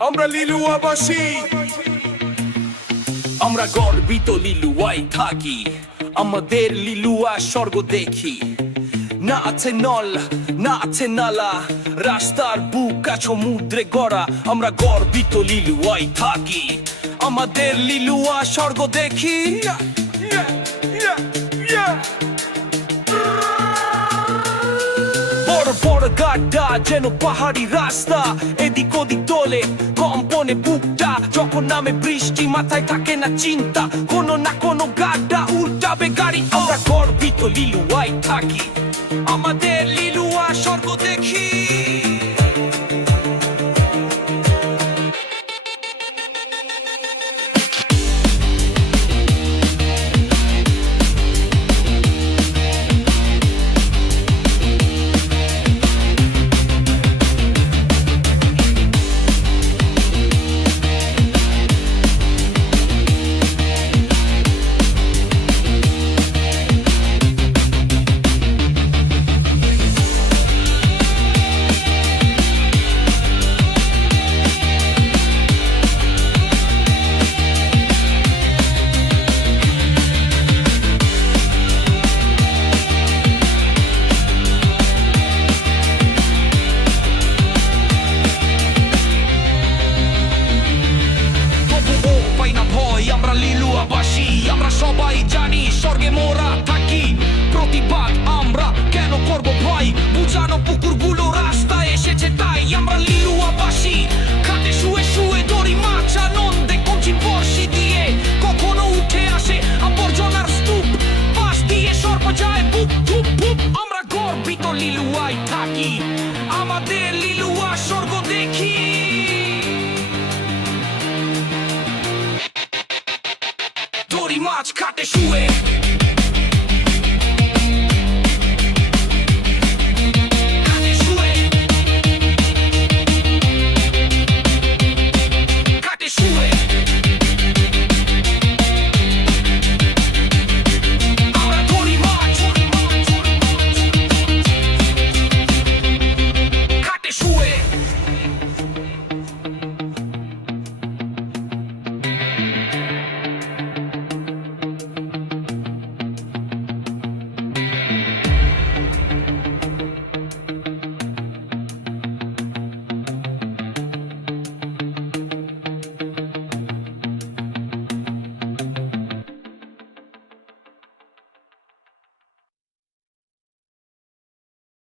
আমরা আমরা গর্বিত লিলুয়াই থাকি। আমাদের লিলুয়া স্বর্গ দেখি। রাস্তার বুক আর সমুদ্রে গড়া। আমরা গর্বিত লিলুয়াই থাকি। আমাদের লিলুয়া স্বর্গ দেখি. বড় বড় গাড্ডা যেন পাহাড়ি রাস্তা। এদিক ওদিক দোলে কম্পনে বুকটা। যখন নামে বৃষ্টি মাথায় থাকে না চিন্তা। কোনো না কোনো গাড্ডা উল্টাবে গাড়ি আমরা গর্বিত লিলুয়াই থাকি। আমাদের লিলুয়া স্বর্গ দেখি। সবাই জানি স্বর্গে মোরা থাকি। প্রতিবাদ আমরা কেন করব ভয়? বুঝানো পুকুরগুলো রাস্তায় এসেছে, তাই আমরা লিলুয়াবাসী খাটে শুয়ে শুয়ে দড়ি মাছ আনন্দে কঞ্চিন বর্ষি দিয়ে কখনো উঠে আসে আবর্জনার স্তূপ। পাশ দিয়ে সর্প যায়, বুক ধুপ ধুপ, আমরা গর্বিত লিলুয়াই থাকি। আমাদের লিলুয়া স্বর্গ দেখি। মাছ খাটে শুয়ে